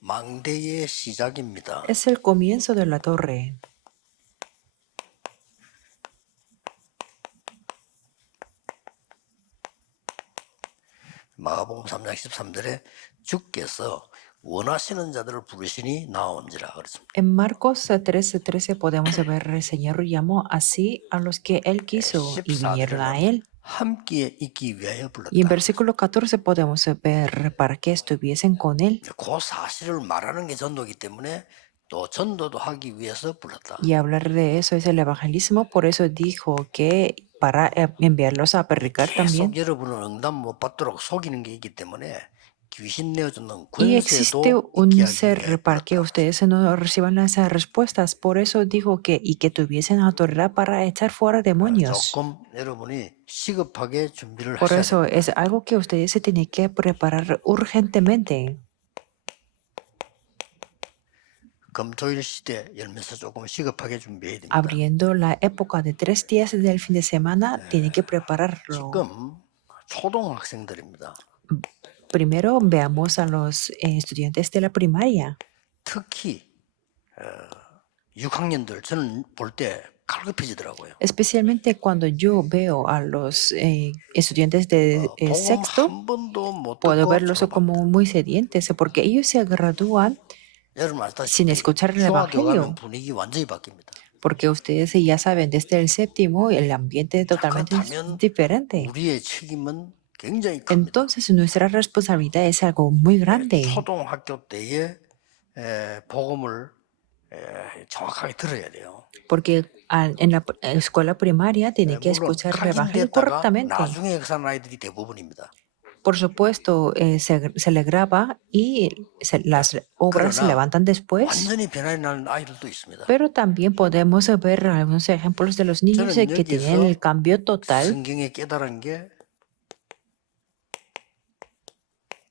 망대의 시작입니다. Es el comienzo de la torre. 마가복음 3장 13절에 주께서 원하시는 자들을 부르시니 나온지라 그랬습니다. En Marcos 13:13 podemos ver el Señor llamó así a los que Él quiso y vinieron a 14절에는 Él. 함께 있기 위하여 Y en 불렀다. versículo 14 podemos ver para que estuviesen con Él. 그 사실을 말하는 게 전도이기 때문에 또 전도도 하기 위해서 불렀다. Y hablar de eso es el evangelismo, por eso dijo que para enviarlos a predicar también. 계속 여러분은 응답 못 받도록 속이는 게 있기 때문에 귀신 내어주는 Y existe 권세도 un 있게 하기 위해 ser para que 불렀다. ustedes no reciban las respuestas. Por eso dijo que y que tuviesen autoridad para echar fuera demonios. 조금 여러분이 시급하게 준비를 Por 하셔야 eso 됩니다. es algo que ustedes se tienen que preparar urgentemente. 금토일 시대 열면서 조금 시급하게 준비해야 됩니다. Abriendo la época de 3 días del fin de semana, tienen que prepararlo. 지금 초등학생들입니다. Primero veamos a los estudiantes de la primaria. 특히 6학년들 저는 볼 때 갈급해지더라고요. Especialmente cuando yo veo a los estudiantes de 복음 sexto, 한 번도 못 puedo 듣고 verlos como 졸업합니다. muy sedientes, porque ellos se gradúan 여러분 sin 알다시피 escuchar el 중학교 가면 Evangelio. 분위기 완전히 바뀝니다. Porque ustedes ya saben, desde el séptimo el ambiente totalmente es 그렇다면 diferente. 우리의 책임은 굉장히 큽니다. Entonces nuestra responsabilidad es algo muy grande. 초등학교 때에 복음을 정확하게 들어야 돼요. Porque en la escuela primaria tienen que 물론 escuchar el Evangelio 각인됐다가 correctamente. 나중에 사는 아이들이 대부분입니다. Por supuesto, se le graba y las obras se 그러나 levantan después. 완전히 변화이 나는 아이들도 있습니다. Pero también podemos ver algunos ejemplos de los niños 저는 que tienen 여기서 el cambio total. 성경에 깨달은 게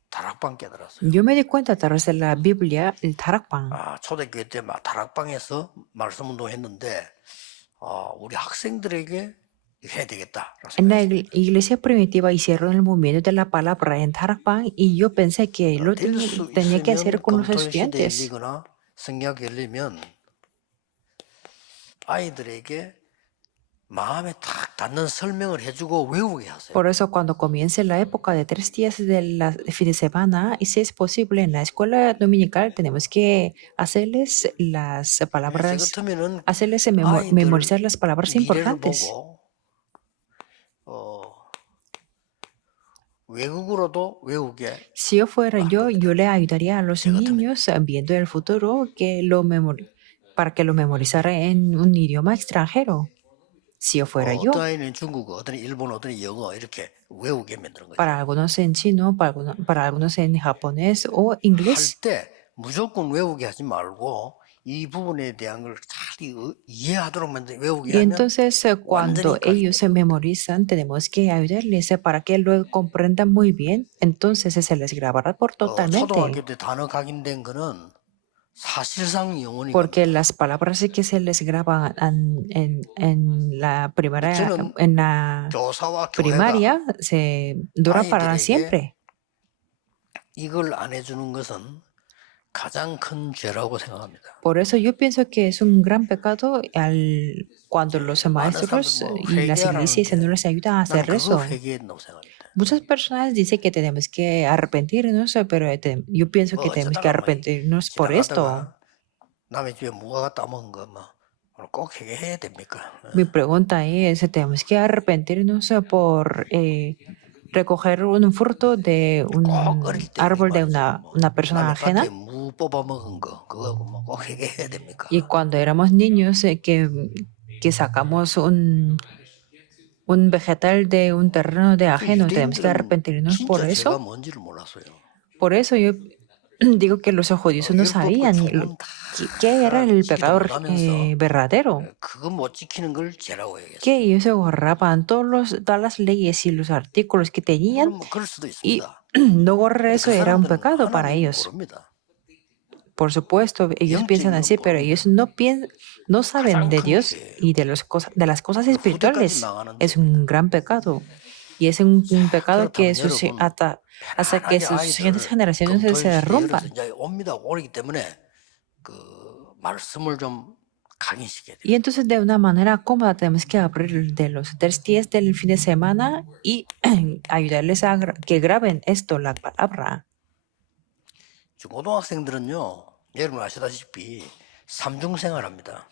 다락방 깨달았어요. Yo me di cuenta a través de la Biblia, el tarakpan. 초대교회 때 막 다락방에서 말씀 운동했는데 우리 학생들에게 해야 되겠다. En la iglesia primitiva hicieron el movimiento de la palabra en tarakpan y yo pensé que lo 될 수 tenía que hacer 있으면 con los 금토일 시대 estudiantes. 열리거나 성경학교 열리면 아이들에게 마음에 탁 닿는 설명을 해주고 외우게 하세요. Por eso cuando comience la época de 3 días de fin de semana, y si es posible en la escuela dominical, tenemos que hacerles las 저 palabras, 같으면은 hacerles 아이들 memorizar las palabras 미래를 importantes. 보고 외국으로도 외우게 Si yo fuera yo le ayudaría a los niños viendo el futuro para que lo memorizara en un idioma extranjero. Si yo fuera yo. 어떤 아이는 중국어, 어떤 일본어, 어떤 영어 이렇게 외우게 만드는 거죠. Para algunos en chino, para algunos en japonés o inglés. 할 때 무조건 외우게 하지 말고 이 부분에 대한 걸 잘 이해하도록 외우게 Y 하면 entonces cuando ellos se memorizan, tenemos que ayudarles para que lo comprendan muy bien. Entonces se les grabará por totalmente. 초등학교 때 단어 각인된 거는 사실상 영원히 Porque las palabras que se les graban en la 교사와 교회가 primaria se duran para 아이들에게 siempre. 이걸 안 해주는 것은 가장 큰 죄라고 생각합니다. Por eso yo pienso que es un gran pecado cuando los maestros y las iglesias no les ayudan a 나는 hacer eso. 그거 회개했다고 생각합니다. Muchas personas dicen que tenemos que arrepentirnos, pero yo pienso que tenemos que arrepentirnos por esto. 남의 집에 무화과 따먹은 거 꼭 회개해야 됩니까? Mi pregunta es, ¿tenemos que arrepentirnos por recoger un fruto de un árbol de una persona ajena? 남의 밭에 무 뽑아먹은 거 그거 꼭 회개해야 됩니까? Y cuando éramos niños que sacamos un vegetal de un terreno de ajeno, tenemos que arrepentirnos por 진짜 죄가 eso. 뭔지를 몰랐어요. Por eso yo digo que los judíos no sabían qué era el pecado verdadero. 그거 못 지키는 걸 죄라고 얘기했어요. Que ellos se guardaban todas las leyes y los artículos que tenían 그럴 수도 y 있습니다. no guardar eso era un pecado para ellos. 모릅니다. Por supuesto, ellos piensan así, pero ellos no saben de Dios y de las cosas espirituales. Es un gran pecado. Y es un pecado que 그렇다면 여러분 hasta que 편하게 sus siguientes 아이들 generaciones 검토일 se 시에 예를 들어서 rompan. 이제 옵니다. 오기 때문에 그 말씀을 좀 각인시켜야 돼요. Y entonces de una manera cómoda tenemos que abrir de los 3 días del fin de semana y ayudarles a que graben esto, la palabra. 고등학생들은요, 여러분 아시다시피 삼중생활합니다.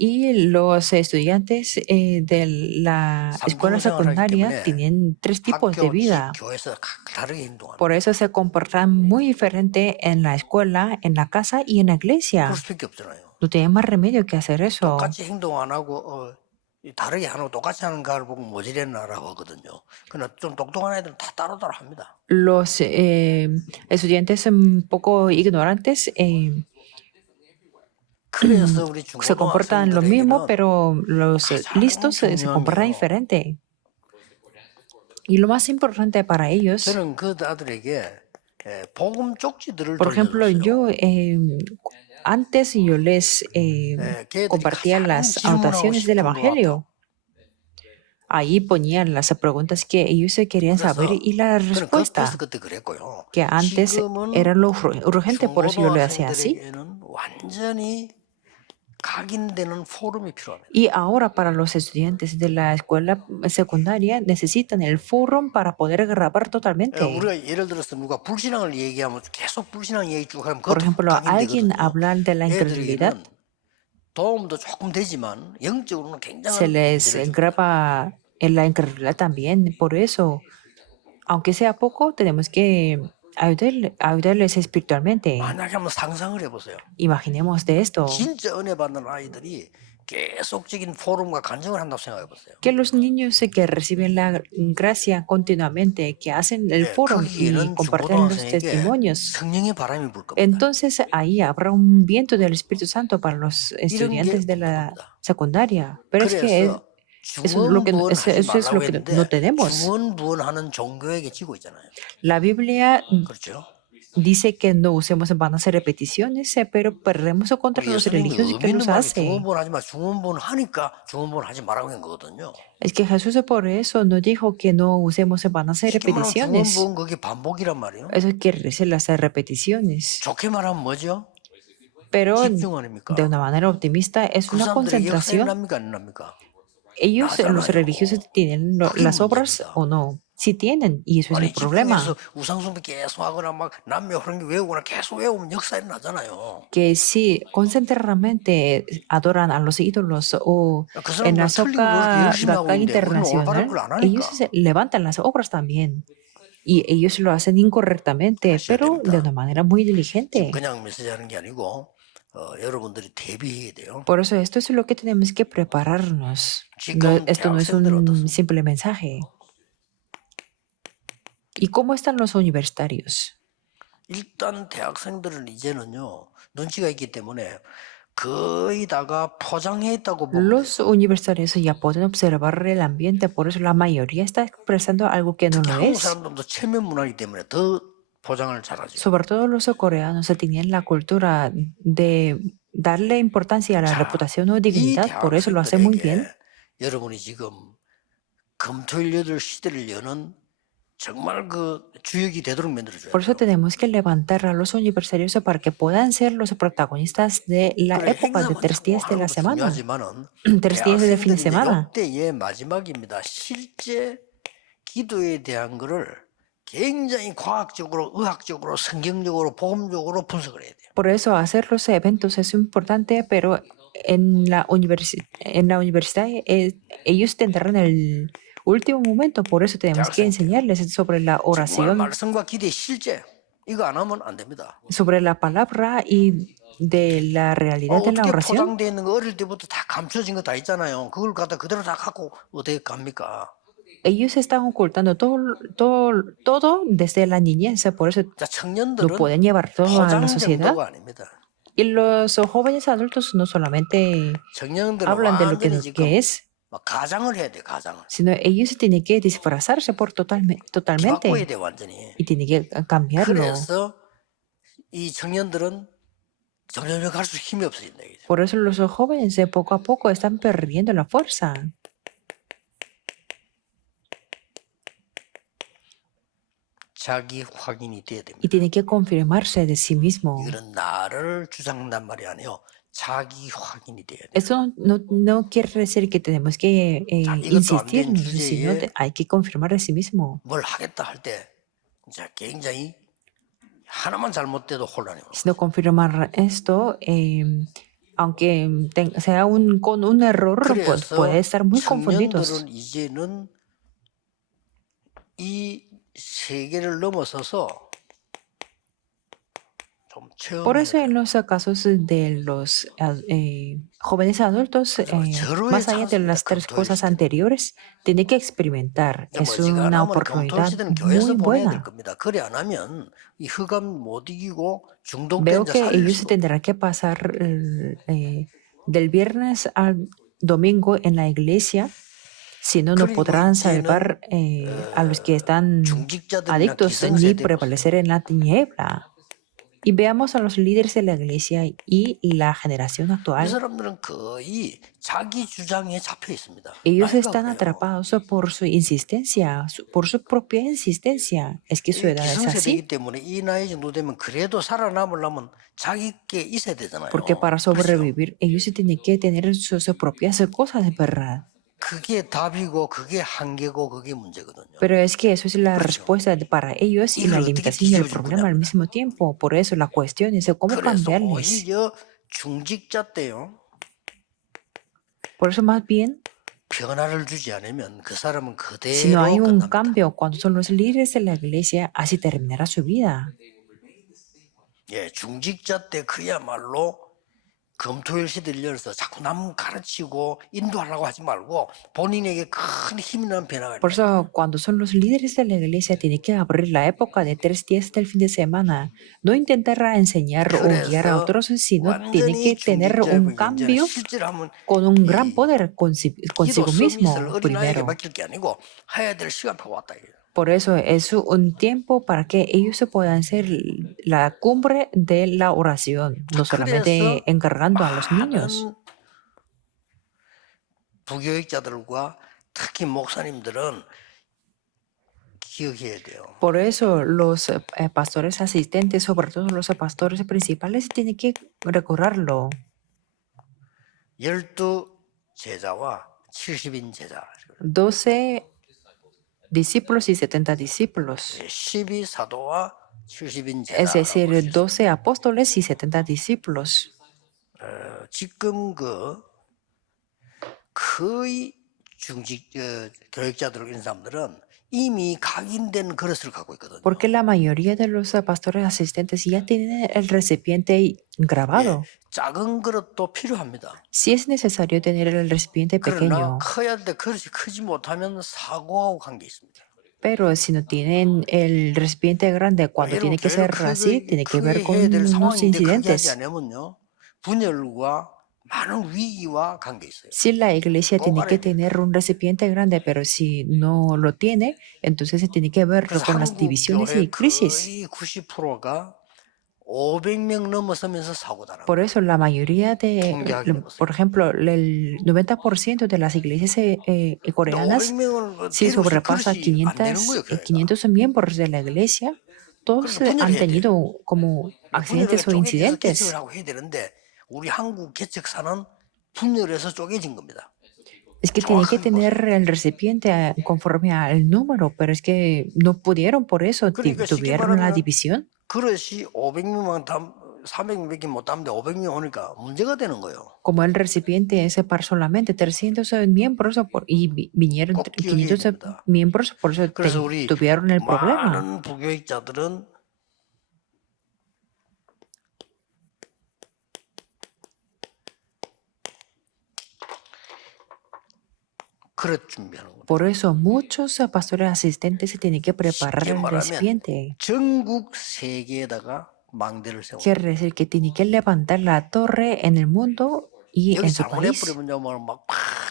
Y los estudiantes de la escuela 삼중생활하기 secundaria 때문에 tienen 3 tipos de 학교, 집, vida. 교회에서 각 다르게 행동합니다. Por eso se comportan muy diferente en la escuela, en la casa y en la 그럴 iglesia. 수밖에 없잖아요. No tienen más remedio que hacer eso. 똑같이 행동 안 하고 다르게 안 하고 똑같이 하는 가를 보고 모질했나라고 하거든요. 그러나 좀 똑똑한 애들은 다 따로따로 합니다. Los estudiantes un poco ignorantes 그래서 우리 se comportan lo mismo, 중고등학생들에게는 pero los 가장 listos se 중요한 comportan 게요. diferente. Y lo más importante para ellos, 저는 그 아들에게 복음 쪽지들을 por ejemplo, 돌려줬어요. antes yo les 걔들이 compartía 가장 las 질문하고 anotaciones del 싶은 것 Evangelio. Ahí ponían las preguntas que ellos querían saber y la 그래서 respuesta, 그때 그랬고요. que antes 지금은 era lo urgente, por eso yo lo hacía así. 중고등학생들에게는 완전히 각인되는 포럼이 필요합니다. Y ahora para los estudiantes de la escuela secundaria necesitan el foro para poder grabar totalmente. 우리가 예를 들어서 누가 불신앙을 얘기하면 계속 불신앙 얘기 쭉 하면 Por 그것도 ejemplo, alguien 각인되거든요. hablar de la incredulidad, 얘들에게는 도움도 조금 되지만 영적으로는 se 굉장한 les 문제를 줍니다. graba en la incredulidad también. Por eso, aunque sea poco, tenemos que ayudarles espiritualmente. 만약에 한번 상상을 해보세요. Imaginemos de esto, 진짜 은혜 받는 아이들이 계속적인 포럼과 간증을 한다고 생각해 보세요. que los niños que reciben la gracia continuamente, que hacen el foro y 거기에는 comparten los 중고등학생에게 testimonios, 성령의 바람이 불 겁니다. entonces ahí habrá un viento del Espíritu Santo para los 이런 게 estudiantes de la 궁금합니다. secundaria. Pero es que 그래서 중원부원 하지 eso es lo 말라고 que 했는데 no tenemos. 중원부원하는 종교에게 지고 있잖아요. La Biblia 그렇죠? dice que no usemos van a hacer repeticiones, pero perdemos contra 우리 los 예수님이 religiosos que 의미 있는 los 말로 hace. 중원부원 하지 마. 중원부원 하니까 중원부원 하지 말라고 한 거거든요. Es que Jesús por eso no dijo que no usemos van a hacer 쉽게 말하면 repeticiones. 중원부원 그게 반복이란 말이에요. Eso quiere decir las repeticiones. 좋게 말하면 뭐죠? Pero 집중 아닙니까? de una manera optimista es 그 una 사람들의 역사에 concentración. 납니까 안 납니까? Ellos, los 나잖아요. religiosos, tienen 그게 las obras 문제입니다. o no. Si tienen, y eso es el 아니 problema. 집중해서 우상숭배 계속 하거나 막 남녀 그런 게 외우거나 계속 외우면 역사에 나잖아요. Que si concentradamente adoran a los ídolos o 그 en la 사람들은 틀리고 그렇게 soca 열심히 하고 Gakkai 있는데 우리는 올바른 internacional, 걸 안 하니까. ellos levantan las obras también. Y ellos lo hacen incorrectamente, 하셔야 pero de 됩니다. una manera muy 지금 diligente. 그냥 메시지 하는 게 아니고 여러분들이 대비해야 돼요. Por eso esto es lo que tenemos que prepararnos. 지금 Esto no es 대학생들 un 어떻습니까? simple mensaje. ¿Y cómo están los universitarios? 일단 대학생들은 이제는요 눈치가 있기 때문에 거의 다가 포장해 있다고 보면 돼요. Los universitarios ya pueden observar el ambiente, por eso la mayoría está expresando algo que no 특히 lo 한국 es. 사람들도 체면 문화이기 때문에 더 포장을 잘하죠. Sobre todo los coreanos tenían la cultura de darle importancia a la 자, reputación o 이 dignidad, por eso lo hacen muy bien. 대학생들에게 여러분이 지금 금토일 여덟 시대를 여는 정말 그 주역이 되도록 만들어줘야 Por eso 돼요. tenemos que levantar a los universitarios para que puedan ser los protagonistas de la 그래, época de 행사만 3 días de 하는 la 것도 semana. 중요하지만은 3 días de fin de 대학생들이 이제 semana. 역대의 마지막입니다. 실제 기도에 대한 거를 굉장히 과학적으로, 의학적으로, 성경적으로, 복음적으로 분석을 해야 돼요. Por eso hacer los eventos es importante, pero en la universidad ellos tendrán el último momento. Por eso tenemos que enseñarles sobre la 정말 oración, 말씀과 기대 실제 이거 안 하면 안 됩니다. sobre la palabra y de la realidad de la 어떻게 oración. 포장되어 있는 거 어릴 때부터 다 감춰진 거 다 있잖아요. 그걸 갖다 그대로 다 갖고 어떻게 갑니까? Ellos están ocultando todo desde la niñez, por eso 자, no 청년들은 pueden llevar todo a la 포장 sociedad. 정도가 아닙니다. Y los jóvenes adultos no solamente 청년들은 hablan de lo 완전히 지금 que es, 막 가장을 해야 돼, 가장을. sino ellos tienen que disfrazarse por 바꿔야 totalmente 돼, 완전히. y tienen que cambiarlo. 그래서 이 청년들은 점점 갈수록 힘이 없어진다. 이거죠. Por eso los jóvenes poco a poco están perdiendo la fuerza. 자기 확인이 돼야 y 됩니다. tiene que confirmarse de sí mismo. 이거는 나를 주장한단 말이 아니에요. 자기 확인이 돼야 돼요. Eso no quiere decir que tenemos que 자, 이것도 안 insistir 된 en eso, sino 주제에 hay que confirmar de sí mismo. 뭘 하겠다 할 때 이제 굉장히 하나만 잘못돼도 혼란이 오는 Si no confirmar esto, aunque sea con un error, 그래서 puede estar muy confundidos. 청년들은 이제는 이 세계를 넘어서서 좀 Por 체험해야 eso 돼요. en los casos de los jóvenes adultos, 절호의 más allá de 찬스입니다. las tres 금토일 cosas 시대는. anteriores, tiene que experimentar. 이제 Es una 머지않으면 금토일 oportunidad 시대는 교회에서 muy 보내야 될 buena. 겁니다. 그래 안 하면 이 흑암 못 이기고 중독된 Veo 자 que 살릴 ellos se 수도 없고. tendrán que pasar del viernes al domingo en la iglesia, si no, no 그리고 podrán 이제는 salvar a los que están 중직자들이나 adictos ni 기성세대 prevalecer en la tiniebla. Y veamos a los líderes de la iglesia y la generación 이 actual. 사람들은 거의 자기 주장에 잡혀 있습니다. Ellos 나이가 están 그래요. atrapados por su insistencia, por su propia insistencia. Es que su 이 edad es así, 기성세대이기 때문에 이 나이 정도 되면 그래도 살아남으려면 자기께 있어야 되잖아요. porque para 그렇죠? sobrevivir ellos sí tienen que tener sus propias cosas, ¿verdad? 그게 답이고 그게 한계고 그게 문제거든요. Pero es que eso es la 그렇죠. respuesta para ellos y la 이걸 어떻게 limitación y el 뒤집어질 problema al 거냐입니다. mismo tiempo. Por eso la cuestión es cómo 그래서 cambiarles. 오히려 중직자 때요 Por eso más bien, 변화를 주지 않으면 그 사람은 si no hay 그대로 un 끝납니다. cambio cuando son los líderes de la iglesia, así terminará su vida. 예, 중직자 때 그야말로 금토일 시대를 열어서 자꾸 남 가르치고 인도하려고 하지 말고 본인에게 큰 힘이난 변화가 Por 일어나요. eso, cuando son los líderes de la iglesia, tiene que abrir la época de 3 días del fin de semana. No intentar enseñar o guiar a 그래서 otros, sino tiene 완전히 que tener 중직자의 un 이제는 cambio 실제로 하면 con un gran 이 poder 기도 consigo 서밋을 mismo 어린아이에게 primero. 맡길 게 아니고 해야 될 시간표가 왔다 이거예요. Por eso es un tiempo para que ellos se puedan ser la cumbre de la oración, no solamente 그래서 encargando a los niños. 많은 부교육자들과 특히 목사님들은 기억해야 돼요. Por eso los pastores asistentes, sobre todo los pastores principales, tienen que recordarlo. 12 제자와 70인 제자. 12 discípulos y 70 discípulos. 12 사도와 70인 Es 제자. decir, 12 apóstoles y 70 discípulos. 지금 거의 중직 교육자들 이런 사람들은 이미 각인된 그릇을 갖고 있거든요. Porque la mayoría de los pastores asistentes ya tienen el recipiente grabado. 작은 그릇도 필요합니다. Si es necesario tener el recipiente 그러나 pequeño, 커야 돼 그릇이 크지 못하면 사고하고 관계 있습니다. pero si no tienen el recipiente grande, cuando 여러분 tiene que ser 교회를 así, tiene que ver 크게 con 해야 될 unos 상황인데 크게 하지 incidentes. 않으면요 분열과 많은 위기와 관계 있어요. Si la iglesia tiene que tener un recipiente grande, pero si no lo tiene, entonces se tiene que ver 그래서 con las 한국 divisiones 교회 y crisis. 거의 90%가 500명 넘어서면서 사고 당합니다. Por eso la mayoría de, por ejemplo, el 90% de las iglesias coreanas, 500명을 si sobrepasa 500 miembros de la iglesia, todos han tenido como accidentes o incidentes. 하고 해야 되는데 우리 한국 개척사는 분열해서 쪼개진 겁니다. Es que tiene que tener el recipiente conforme al número, pero es que no pudieron, por eso tuvieron la división. 그릇이 500명만 300명밖에 못 담는데 500명 오니까 문제가 되는 거예요. Como el recipiente es para solamente 300 miembros y vinieron 500 miembros, por eso tuvieron el problema. 많은 부교육자들은 그릇 준비하는 겁니다. Por eso muchos pastores asistentes se tienen que preparar el recipiente. 전국 세계에다가 망대를 세우는. Quiere decir que tienen que levantar la torre en el mundo y en su país.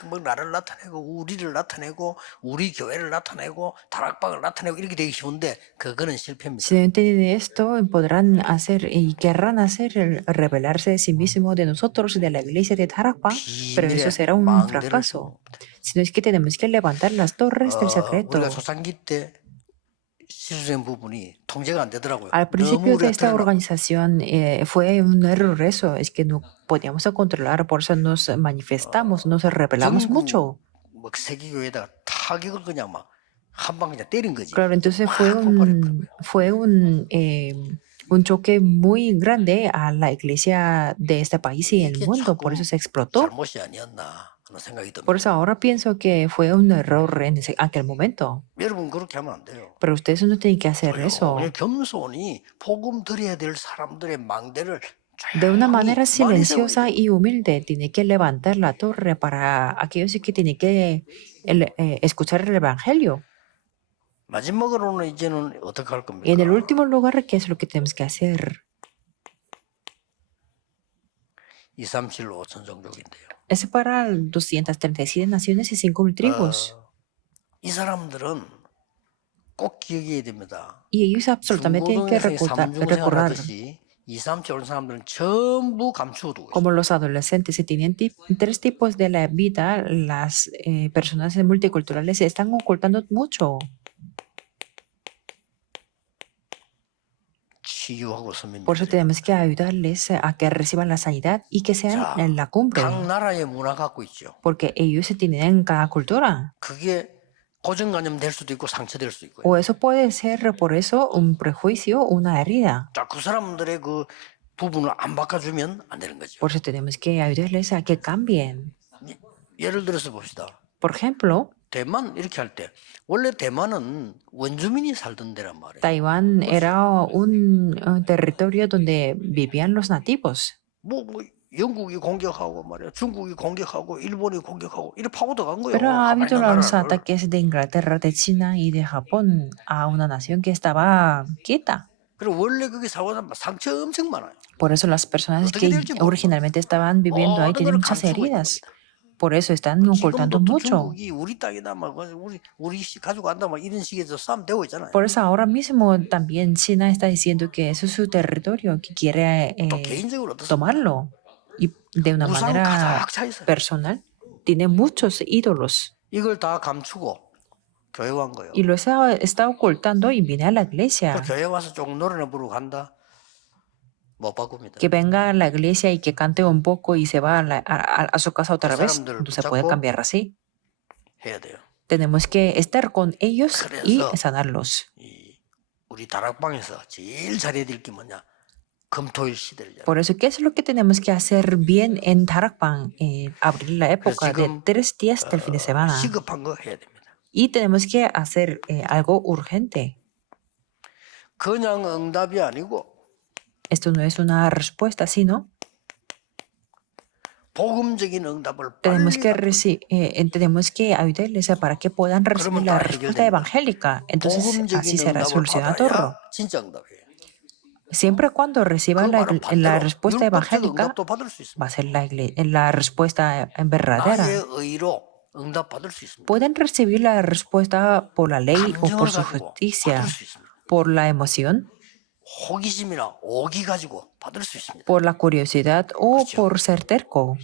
막 나를 나타내고 우리를 나타내고 우리 교회를 나타내고 다락방을 나타내고 이렇게 되기 쉬운데 그거는 실패입니다. Si no entienden esto, podrán hacer y querrán hacer revelarse de sí mismo de nosotros, de la iglesia de Tarakpa, pero eso será un fracaso. Sino es que tenemos que levantar las torres del secreto. 우리가 초창기 때 실수된 부분이 통제가 안 되더라고요. Al 너무 principio de 우리가 esta 드러나고. organización fue un error eso, es que no podíamos controlar, por eso nos manifestamos, nos rebelamos 전국 mucho. 뭐 세계교회에다가 타격을 그냥 막 한 방 그냥 때린 거지. Claro, entonces 막 폭발해버린 거예요. fue un choque muy grande a la iglesia de este país y el 이게 mundo, por 조금 eso se explotó. 잘못이 아니었나 하는 생각이 Por 듭니다. eso ahora pienso que fue un error en aquel momento. 여러분 그렇게 하면 안 돼요. Pero ustedes no tienen que hacer eso. 조용히 겸손히 복음 드려야 될 사람들의 망대를 De una manera 조용히 많이 silenciosa 세워야 돼요. y humilde, tiene que levantar la torre para aquellos que tienen que escuchar el Evangelio. 마지막으로는 이제는 어떻게 할 Y en el 겁니까? último lugar, ¿qué es lo que tenemos que hacer? 237 5천 종족인데요. Es para 237 naciones y 5,000 tribus. 이 사람들은 꼭 기억해야 됩니다. Y ellos absolutamente tienen que 중고등학생이 삼중생활 recordar, 하듯이 237 온 사람들은 전부 감추어 두고 있어요. como los adolescentes, si tienen tres tipos de la vida, las personas multiculturales se están ocultando mucho. 치유하고 Por eso 선민들이 tenemos que ayudarles a que reciban la sanidad y que sean 자, en la cumbre, 각 나라의 문화 갖고 있죠. porque ellos tienen cada cultura. 그게 고정관념 될 수도 있고 상처될 수도 있고요. O eso puede ser por eso un prejuicio, una herida. 자, 그 사람들의 그 부분을 안 바꿔주면 안 되는 거죠. Por eso tenemos que ayudarles a que cambien. 예를 들어서 봅시다. Por ejemplo, 대만 이렇게 할 때 원래 대만은 원주민이 살던 데란 말이에요. Taiwán era un territorio donde vivían los nativos. 뭐 영국이 공격하고 말이야, 중국이 공격하고 일본이 공격하고 이렇게 파고들어간 거예요. Pero ha habido 가만히 los 나라를. ataques de Inglaterra, de China y de Japón a una nación que estaba quieta. 그리고 원래 거기 살고 사람 상처 엄청 많아요. Por eso las personas que originalmente estaban viviendo ahí tienen muchas heridas. Por eso están ocultando 지금도 또 mucho. 중국이 우리 땅이다 막 우리 가지고 간다 막 이런 식에서 싸움 되고 있잖아요. Por eso ahora mismo también China está diciendo que eso es su territorio, que quiere 또 개인적으로 어떻습니까? tomarlo. Y de una 우상 manera 가득 차 있어요. personal, tiene muchos ídolos. 이걸 다 감추고 교회 온 거예요. Y lo está ocultando y viene a la iglesia. 그 교회 와서 조금 노래나 부르고 간다. 못 바꿉니다. Que venga a la iglesia y que cante un poco y se va a su casa otra vez. 사람들을 No se puede 붙잡고 cambiar así. 해야 돼요. Tenemos que estar con ellos y 그래서 sanarlos. 이 우리 다락방에서 제일 잘해야 될 게 뭐냐? 금토일 시대를. Por eso, ¿qué es lo que tenemos que hacer bien en Tarakpan? Abrir la época de 지금, 3 días del fin de semana. 시급한 거 해야 됩니다. Y tenemos que hacer algo urgente. 그냥 응답이 아니고 Esto no es una respuesta, sino 복음적인 응답을 tenemos 빨리 tenemos que ayudarles para que puedan recibir la 다 respuesta 해결됩니다. evangélica. Entonces, así 복음적인 será 응답을 solucionado todo. 받아야 진짜 응답이에요. Siempre cuando reciban 그 말은 la 반대로 respuesta 율법적 evangélica, 응답도 받을 수 있습니다. va a ser la respuesta verdadera. 나의 의로 응답 받을 수 있습니다. Pueden recibir la respuesta por la ley o por 감정을 su 가지고 justicia, 받을 수 있습니다. por la emoción, 호기심이나 오기 가지고 받을 수 있습니다. por la curiosidad o 그렇죠. por ser terco.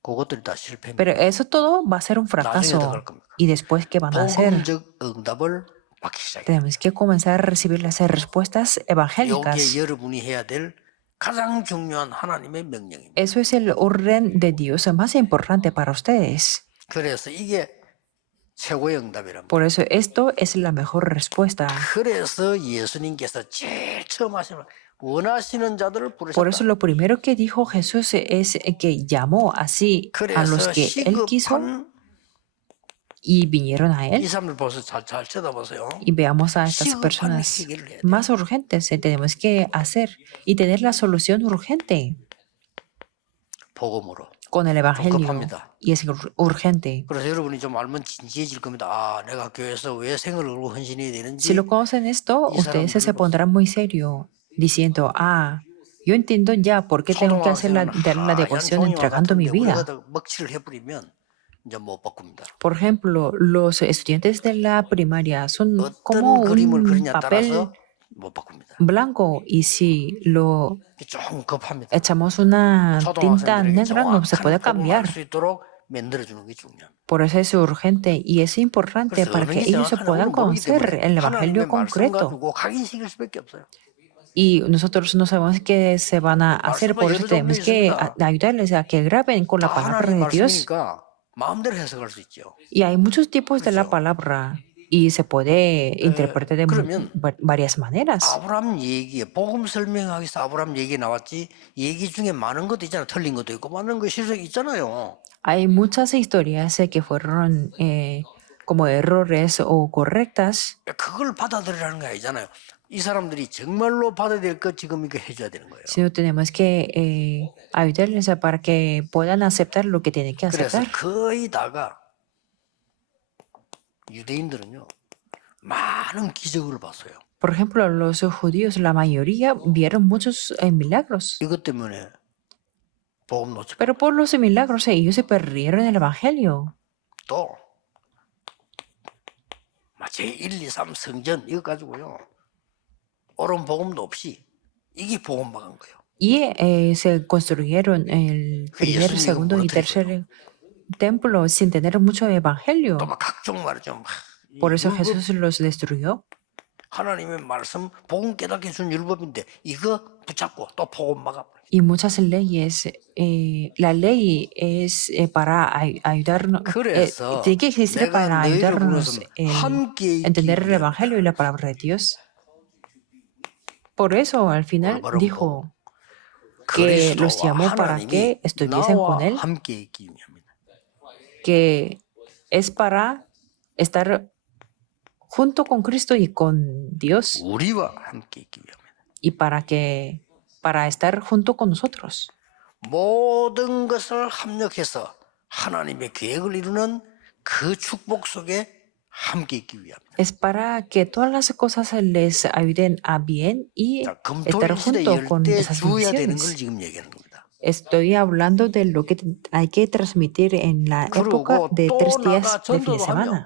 그것들이 다 실패입니다. Pero eso todo va a ser un 나중에 fracaso. 어떡할 겁니까? ¿Y después qué van a hacer? 복음적 응답을 받기 시작해요. Tenemos que comenzar a recibir las respuestas 이게 evangélicas. 여러분이 해야 될 가장 중요한 하나님의 명령입니다. Eso es el orden de Dios más importante para ustedes. 그래서 이게 최고의 응답이란 말이에요. Por eso esto es la mejor respuesta. 그래서 예수님께서 제일 처음 하시는 원하시는 자들을 Por eso 부르셨다. lo primero que dijo Jesús es que llamó así a los 그래서 que él quiso 시급한 y vinieron a 이 él. 사람들 보세요. 잘 쳐다보세요. Y veamos a estas 시급한 personas 해결을 해야 돼요. más urgentes que tenemos que hacer y tener la solución urgente 복음으로. con el Evangelio. 급합니다. Y es urgente. 그래서 여러분이 좀 알면 진지해질 겁니다. 아, 내가 교회에서 왜 생을 걸고 헌신해야 Si 되는지. lo conocen esto, y ustedes se 사람들을 pondrán muy serio diciendo, yo entiendo ya por qué tengo que hacer la devoción entregando mi vida. 먹칠을 해버리면 이제 못 바꿉니다. Por ejemplo, los estudiantes de la primaria son como 어떤 그림을 un 그리냐에 papel 따라서 못 바꿉니다. blanco y si lo 조금 급합니다. echamos una tinta 초등학생들에게 negra no se puede 정확한 복음을 cambiar. 알 수 있도록 만들어주는 게 중요합니다. Por eso es urgente y es importante 그래서 para 어느 que 게 ellos se 정확하냐고 puedan 모르기 conocer 때문에 el 하나님의 Evangelio 말씀 concreto. 가지고 각인시킬 수밖에 없어요. Y nosotros no sabemos qué se van a hacer, 말씀은 por eso 여러 종류 tenemos que 있습니다. ayudarles a que graben con la 다 palabra 하나님 de Dios. 말씀이니까 마음대로 해석할 수 있죠. Y hay muchos tipos de la 그렇죠. palabra y se puede interpretar de 그러면 varias maneras. 아브라함 얘기에 복음 설명하기 위해서 아브라함 얘기 나왔지 얘기 중에 많은 것도 있잖아요. 틀린 것도 있고 많은 거 실수 있잖아요. Hay muchas historias que fueron como errores o correctas. 그걸 받아들이라는 게 아니잖아요. 이 사람들이 정말로 받아야 될 것 지금 이거 해줘야 되는 거예요. Sino tenemos que ayudarles para que puedan aceptar lo que tienen que 그래서 aceptar. 거의 다가 유대인들은요 많은 기적을 봤어요. Por ejemplo, los judíos, la mayoría vieron muchos milagros. 이것 때문에 복음 놓쳐. Pero por los milagros ellos se perdieron el Evangelio. 또 제1, 2, 3 성전 이거 가지고요 옳은 복음도 없이 이게 복음 박은 거예요. Y se construyeron el primer, 예수님이 segundo y 무너뜨린 tercer templo sin tener mucho evangelio. 또 막 각종 말이죠. 막 Por eso 율법, Jesús los destruyó. 하나님의 말씀 복음 깨닫게 준 율법인데 이거 붙잡고 또 복음 막아. Y muchas leyes, la ley es para ayudarnos, 그래서 tiene que existir 내가 para 너희를 ayudarnos 불러서 en 함께 있기 entender el 위함이다. evangelio y la palabra de Dios. Por eso al final 올바른 dijo que los 그리스도와 llamó para 하나님이 que estuviesen 나와 con él, 함께 있기 위함이다. que es para estar junto con Cristo y con Dios 우리와 함께 있기 위함이다. y para estar junto con nosotros. 모든 것을 합력해서 하나님의 계획을 이루는 그 축복 속에 함께 있기 위함이다. Es para que todas las cosas les ayuden a bien y 자, estar 금토일 시대 junto con 열대 esas 주어야 되는 걸 bendiciones. 지금 얘기하는 겁니다. Estoy hablando de lo que hay que transmitir en la época 그리고 de 또 3 días 나가 de fin de 전도도 하며 semana.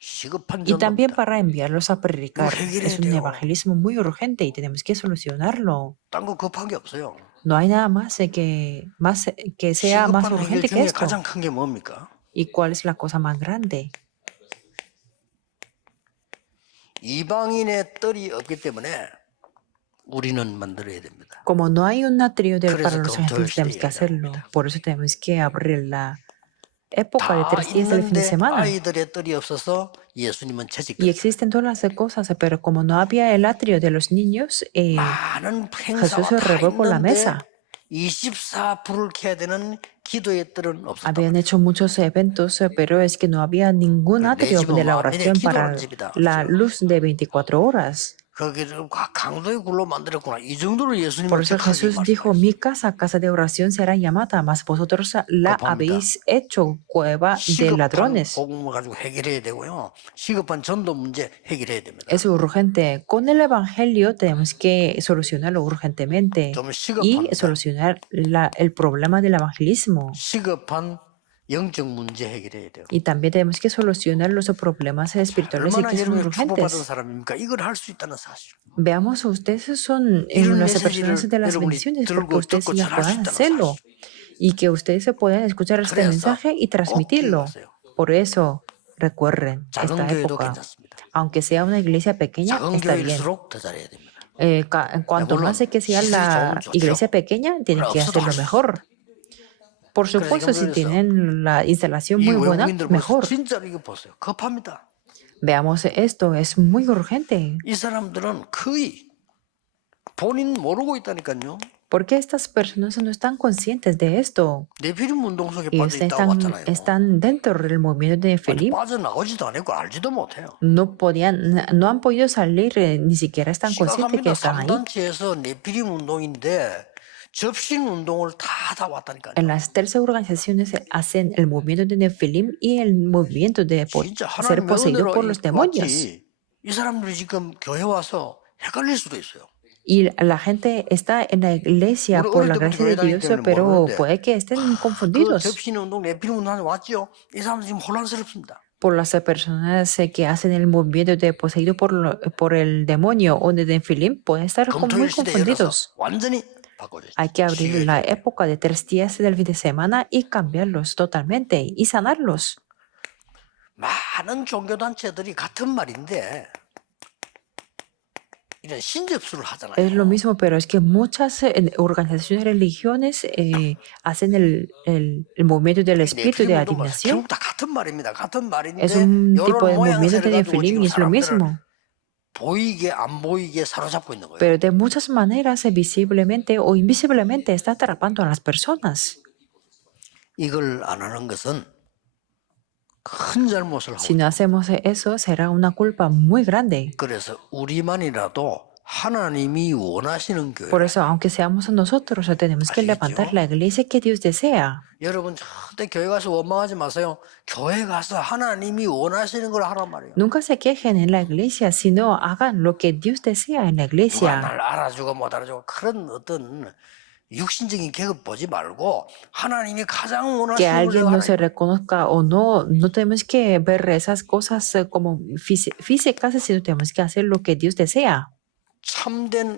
시급한 Y también 전도입니다. para enviarlos a predicar. 해결해야 Es un 돼요. evangelismo muy urgente y tenemos que solucionarlo. 딴 거 급한 게 없어요. No hay nada más que sea más 시급한 해결 urgente que 중에 esto. 가장 큰 게 뭡니까? ¿Y cuál es la cosa más grande? 이방인의 뜰이 없기 때문에 우리는 만들어야 됩니다. Como no hay un atrio para 그래서 los 금토일 gentiles, tenemos que 시대에 hacerlo. Por eso tenemos que abrir la época de 다 3 días del fin de 있는데 semana. 아이들의 뜰이 없어서 예수님은 Y 채찍거렸어요. existen todas las cosas, pero como no había el atrio de los niños, 많은 Jesús 행사가 se 다 revolcó la 있는데 mesa. 24불을 켜야 되는 기도의 뜰은 없었다. Habían hecho muchos eventos, pero es que no había ningún atrio de la oración para la luz de 24 horas. 거기를 강도의 굴로 만들었구나. 이 정도로 예수님을 Por eso 택하게 Jesús dijo, mi casa, casa de oración será llamada, mas vosotros la habéis hecho cueva de 시급한 ladrones. 복음을 가지고 해결해야 되고요. 시급한 전도 문제 해결해야 됩니다. Es urgente. Con el Evangelio tenemos que solucionarlo urgentemente 좀 y 시급합니다. solucionar el problema del evangelismo. 시급한 영적 문제 해결해야 돼요. Y también tenemos que solucionar los problemas espirituales 얼마나 que son 여러분이 축복받은 urgentes. 사람입니까? 이걸 할 수 있다는 사실. Veamos, ustedes son 이런 las 메시지를 personas de las 여러분이 bendiciones porque 들고 ustedes 듣고 ya 전할 수 puedan 있다는 hacerlo 사실. y que ustedes se puedan escuchar este 그래서 mensaje y 꼭 transmitirlo. 기억하세요. Por eso, recuerden 작은 esta 교회도 época. 괜찮습니다. Aunque sea una iglesia pequeña, 작은 está bien. 교회일수록 더 잘해야 됩니다. Cuanto 물론 más de que sea 시설이 la 좋으면 좋죠. iglesia pequeña, tienen 그래, que 없어도 hacerlo 할 수 mejor. Por 그래서 supuesto, si 이경전에서 tienen la instalación 이 muy buena, 외국인들 보세요. mejor. 진짜로 이거 보세요. 급합니다. Veamos esto, es muy urgente. 이 사람들은 거의 본인 모르고 있다니까요. Porque estas personas no están conscientes de esto. 네피림 운동 속에 Ellos 빠져 있다고 왔잖아요. están dentro del movimiento de 아니, Felipe. 빠져나오지도 않고 알지도 못해요. No han podido salir, ni siquiera están conscientes que 시각합니다. están ahí. 3단체에서 네피림 운동인데 접신 운동을 다 왔다니까요. En las 13 organizaciones hacen el movimiento de Nefilim y el movimiento de 진짜 ser 하나님 poseído 명령대로 por los demonios. 이 사람들이 지금 교회 와서 헷갈릴 수도 있어요. Y la gente está en la iglesia 우리 por 어릴 la 때부터 gracia 교회 de 다닐 Dios, 때는 pero 모르는데 puede que estén 그 confundidos 접신 운동, 네피림 운동에 왔죠. 이 사람들 지금 혼란스럽습니다. por las personas que hacen el movimiento de poseído por el demonio o de Nefilim, pueden estar muy 금토일 시대에 열어서 confundidos. 완전히 Hay que abrir la 치유해줘야 돼요. época de 3 días del fin de semana y cambiarlos totalmente y sanarlos. 많은 종교단체들이 같은 말인데 이런 신접수를 하잖아요. Es lo mismo, pero es que muchas organizaciones religiones hacen el movimiento del 이 espíritu de 네필림도 뭐 adivinación. 결국 다 같은 말입니다. 같은 말인데 Es un tipo 이런 de movimiento 모양새를 de 가지고 Nefilim 지금 y es lo 사람들을 mismo. 보이게 안 보이게 사로잡고 있는 거예요. Pero de muchas maneras, visiblemente o invisiblemente, está atrapando a las personas. 이걸 안 하는 것은 큰 잘못을 하고 Si no hacemos eso, será una culpa muy grande. 그래서 우리만이라도 하나님이 원하시는 교회 Por eso, aunque seamos nosotros, tenemos que levantar la iglesia que Dios desea. 여러분 절대 교회 가서 원망하지 마세요. 교회 가서 하나님이 원하시는 걸 하란 말이에요. Nunca se quejen en la iglesia, sino hagan lo que Dios desea en la 누가 iglesia. 날 알아주고 못 알아주고 그런 어떤 육신적인 계급 보지 말고 하나님이 가장 Que 원하시는 걸 alguien no se 하라. reconozca o no, no tenemos que ver esas cosas como físicas, sino tenemos que hacer lo que Dios desea. 참된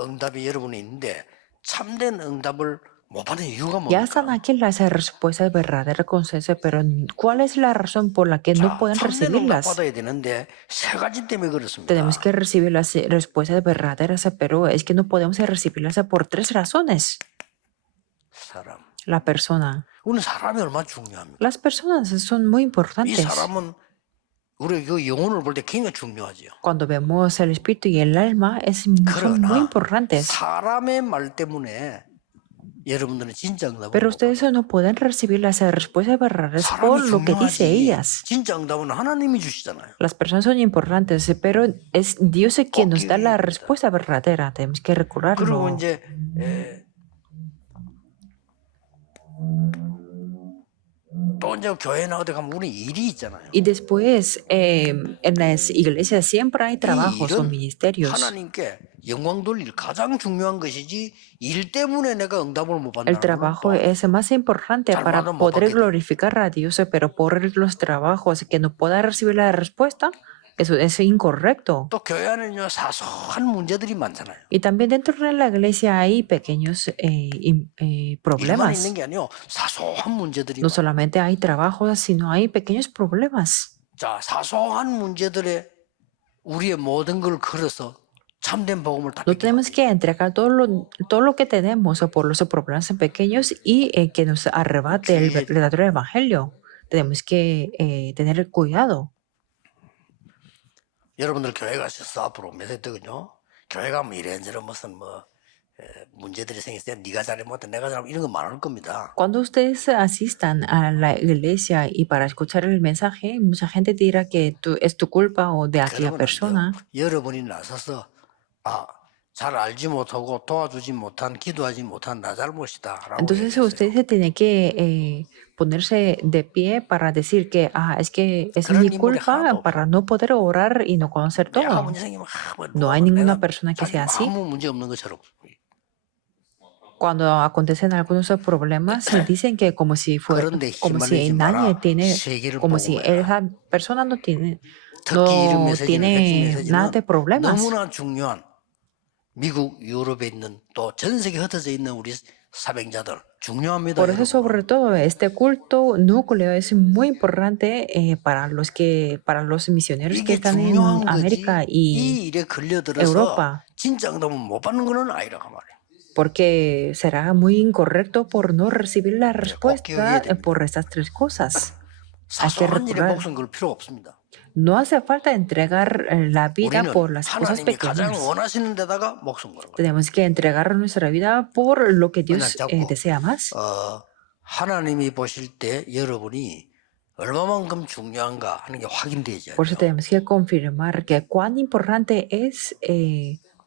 응답이 여러분이 있는데 참된 응답을 못 받는 이유가 Ya están 뭡니까? aquí las respuestas verdaderas con César, pero ¿cuál es la razón por la que no 자, pueden 참된 응답 recibirlas? 받아야 되는데 세 가지 때문에 그렇습니다. Tenemos que recibir las respuestas verdaderas, pero es que no podemos recibirlas por 3 razones. 사람. La persona. 우리는 사람이 얼마나 중요합니까? Las personas son muy 이 importantes. 사람은 우리 그 영혼을 볼 때 굉장히 중요하죠. Cuando vemos el espíritu y el alma, son muy 그러나 importantes. 사람의 말 때문에 여러분들은 진짜 응답을 Pero 못 ustedes no pueden recibir las respuestas verdaderas 받아요. por 사람이 lo que dice 중요하지. ellas. 진짜 응답은 하나님이 주시잖아요. Las personas son importantes, pero es Dios el que nos da la respuesta verdadera. Tenemos que 그리고 recordarlo. 이제 또 이제 교회 나오다 가면 우리 일이 있잖아요. Y después, en las iglesias siempre hay trabajos o 일은 ministerios. 하나님께 영광 돌릴 가장 중요한 것이지 일 때문에 내가 응답을 못 El 받는다는 trabajo 건 또 es más importante para 잘못하면 못 poder 받게 돼. glorificar a Dios, pero por los trabajos que no pueda recibir la respuesta, eso es incorrecto. 또 교회 안에는요 사소한 문제들이 많잖아요. Y también dentro de la iglesia hay pequeños 일만 problemas. 있는 게 아니요 사소한 문제들이 No 많아요. solamente hay trabajos, sino hay pequeños problemas. 자 사소한 문제들에 우리의 모든 걸 걸어서 참된 복음을 다 No 뺏기면 tenemos que entregar todo lo que tenemos por los problemas pequeños y que nos arrebate el verdadero evangelio. Tenemos que tener cuidado. 여러분들 교회 가셔서 앞으로 몇 해 때군요. 교회 가면 이런저런 무슨 문제들이 생겼을 때 네가 잘못해 내가 잘못 이런 거 많을 겁니다. Cuando ustedes asistan a la iglesia y para escuchar el mensaje, mucha gente dirá que es tu culpa o de aquella 그러면 안 돼요. persona. 여러분이 나서서 잘 알지 못하고 도와주지 못한 기도하지 못한 나 잘못이다 라고 Entonces 얘기하세요. ustedes se tienen que ponerse de pie para decir que es que es 그런 mi 인물이 culpa 하나도 para no poder orar y no conocer 내가 todo. 문제 생기면 No hay ninguna persona que sea así. 아무 문제 없는 것처럼 Cuando acontecen algunos problemas, se dicen que como si fuera, 그런데 como si 휘말리지 nadie 마라. tiene, 세계를 como 보고 si 말해라. esa persona no tiene, 특히 이런 no 메시지는 핵심 tiene nada de 메시지는 problemas. 너무나 중요한 미국, 유럽에 있는 또 전 세계 흩어져 있는 우리 사명자들 중요합니다. Por eso, 여러분. sobre todo, este culto núcleo es muy importante para los misioneros que 이게 están en 중요한 거지. América y 이 일에 걸려들어서 Europa. 진짜 응답은 못 받는 거는 아니라고 말이에요. porque será muy incorrecto por no recibir la respuesta 기억해야 됩니다. por estas 3 cosas. Hay que 사소한 일에 recordar, 목숨 걸 필요 없습니다. no hace falta entregar la vida 우리는 por las cosas 하나님이 가장 pequeñas. 원하시는 데다가 목숨 걸어요. Tenemos que entregar nuestra vida por lo que Dios 자꾸, desea más. 하나님이 보실 때 여러분이 얼마만큼 중요한가 하는 게 확인되죠. Por eso tenemos que confirmar que cuán importante es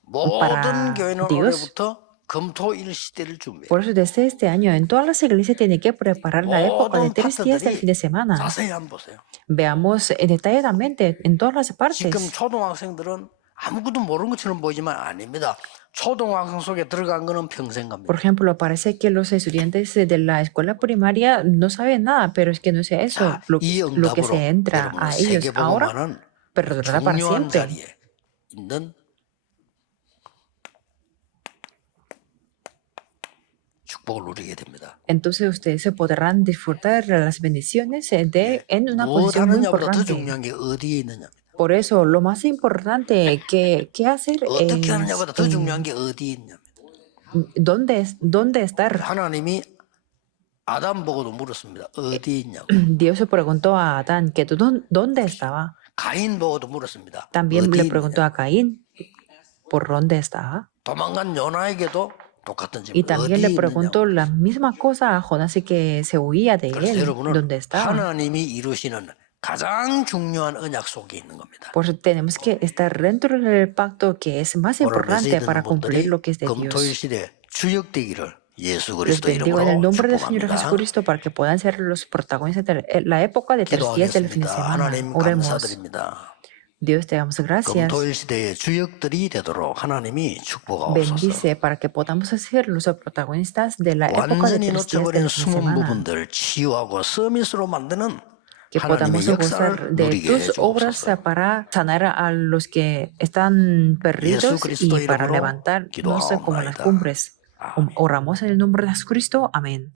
모든 para 교회는 Dios. 올해부터 금토일 시대를 준비해요. Por eso desde este año en todas las iglesias tienen que preparar la época de 모든 3 días del 파트들이 fin de semana. 자세히 한번 보세요. Veamos detalladamente en todas las 지금 partes. 초등학생들은 아무것도 모르는 것처럼 보이지만 아닙니다. 초등학생 속에 들어간 거는 평생 갑니다. Por ejemplo, parece que los estudiantes de la escuela primaria no saben nada, pero es que no es eso 자, 이 lo que 응답으로 se entra 여러분은 a ellos ahora, 세계복음화는 pero durará para 중요한 siempre. 자리에 있는 축복을 누리게 됩니다. entonces ustedes se podrán disfrutar de las bendiciones en una posición muy 무엇하느냐보다 더 importante. 중요한 게 어디에 있느냐. Por eso, lo más importante que hacer 어떻게 es 하느냐보다 더 중요한 게 어디에 있냐. dónde estar. 하나님이 아담 보고도 물었습니다. 어디에 있냐고. Dios se preguntó a Adán que dónde estaba. 가인 보고도 물었습니다. También 어디에 le preguntó 있느냐. a Caín por dónde estaba. 도망간 요나에게도 똑같은 Y 질문. también 어디에 le preguntó 있느냐고. la misma cosa a Jonás y que se huía de 그래서 él. 여러분은 ¿Dónde estaba? 하나님이 이루시는 가장 중요한 언약 속에 있는 겁니다. Por eso tenemos que estar dentro del pacto que es más 오늘 메시지 importante 듣는 para cumplir 분들이 lo que es de 금토일 Dios. 시대 주역되기를 예수 Les 그리스도 bendigo en el 이름으로 nombre del Señor 축복합니다. Jesucristo para que puedan ser los protagonistas de la época de 3 días del fin de 기도하겠습니다. semana. 하나님 Oremos. 감사드립니다. Dios, te damos gracias. 금토일 시대의 주역들이 되도록 하나님이 축복하옵소서. Bendice para que podamos ser los protagonistas de la época de 완전히 3 días 놓쳐버린 del fin de 숨은 semana. 부분들 치유하고 서밋으로 만드는 Que 하나님의 podamos 역사를 gozar de 누리게 tus obras 해주옵소서. para sanar a los que están perdidos 그리스도 y para 이름으로 levantarnos como las 기도하옵나이다. cumbres. 아멘. Oramos en el nombre de Jesucristo. Amén.